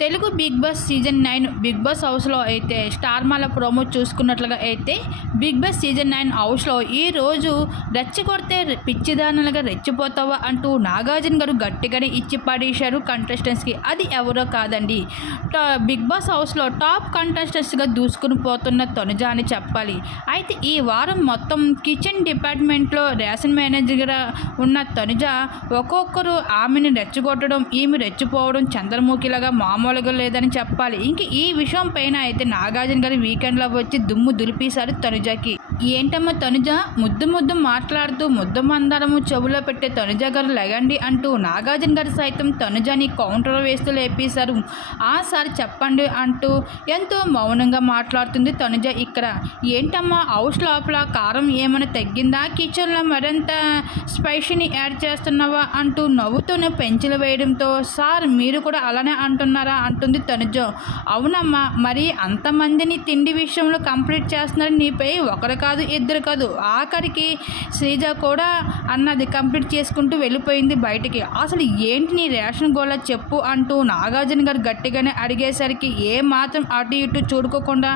Telugu Bigg Boss season nine Bigg Boss హౌస్లో అయితే star మాల promo చూసుకున్నట్లుగా అయితే బిగ్ బాస్ సీజన్ నైన్ హౌస్లో ఈరోజు రెచ్చగొడితే పిచ్చిదానులుగా రెచ్చిపోతావా అంటూ నాగార్జున గారు గట్టిగానే ఇచ్చి పడేశారు కంటెస్టెంట్స్కి అది ఎవరో కాదండి. టా బిగ్ బాస్ హౌస్లో టాప్ కంటెస్టెంట్స్గా దూసుకుని పోతున్న తొనజ అని చెప్పాలి. అయితే ఈ వారం మొత్తం కిచెన్ డిపార్ట్మెంట్లో రేషన్ మేనేజర్గా ఉన్న తనుజ ఒక్కొక్కరు ఆమెను రెచ్చగొట్టడం ఈమె రెచ్చిపోవడం చంద్రముఖిలాగా మామూలుగా లేదని చెప్పాలి. ఇంక ఈ విషయం పైన అయితే నాగార్జున గారి వీకెండ్లో వచ్చి దుమ్ము దులిపేశారు తనుజకి. ఏంటమ్మా తనుజ? ముద్దు ముద్దు మాట్లాడుతూ ముద్దు మందరము చెవులో పెట్టే తనుజ గారు లెగండి అంటూ నాగార్జున గారు సైతం తనుజని కౌంటర్ వేస్తూ లేపేశారు. ఆ సార్ చెప్పండి అంటూ ఎంతో మౌనంగా మాట్లాడుతుంది తనుజ ఇక్కడ. ఏంటమ్మా హౌస్ లోపల కారం ఏమైనా తగ్గిందా? కిచెన్లో మరింత స్పైసీని యాడ్ చేస్తున్నావా? అంటూ నవ్వుతూనే పెంచులు వేయడంతో సార్ మీరు కూడా అలానే అంటున్నారా? అంటుంది తనుజ. అవునమ్మా మరి అంతమందిని తిండి విషయంలో కంప్లీట్ చేస్తున్నారు నీపై ఒకరి కాదు ఇద్దరు కాదు. ఆఖరికి శ్రీజ కూడా అన్నది కంప్లీట్ చేసుకుంటూ వెళ్ళిపోయింది బయటికి. అసలు ఏంటి నీ రేషన్ గోళ చెప్పు అంటూ నాగార్జున గారు గట్టిగానే అడిగేసరికి ఏ మాత్రం అటు ఇటు చూడుకోకుండా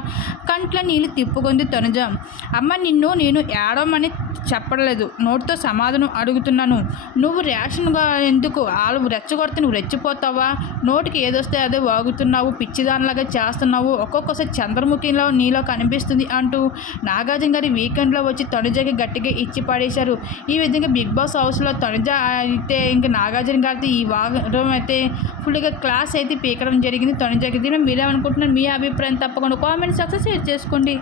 కంట్లో నీళ్ళు తిప్పుకుంది తనుజ. అమ్మ నిన్ను నేను ఏడమని చెప్పలేదు నోటితో సమాధానం అడుగుతున్నాను. నువ్వు రేషన్గా ఎందుకు వాళ్ళు రెచ్చగొడితే నువ్వు రెచ్చిపోతావా? నోటికి ఏదొస్తే అదే వాగుతున్నావు పిచ్చిదానిలాగా చేస్తున్నావు. ఒక్కొక్కసారి చంద్రముఖిలో నీలో కనిపిస్తుంది అంటూ నాగార్జున గారి వీకెండ్లో వచ్చి తనుజకి గట్టిగా ఇచ్చి పడేశారు. ఈ విధంగా బిగ్ బాస్ హౌస్లో తనుజ అయితే ఇంకా నాగార్జున గారితో ఈ వారం అయితే ఫుల్గా క్లాస్ అయితే పీకడం జరిగింది తనుజకి. దీని మీరేమనుకుంటున్నారు? మీ అభిప్రాయం తప్పకుండా కామెంట్ సక్సెస్ షేర్ చేసుకోండి.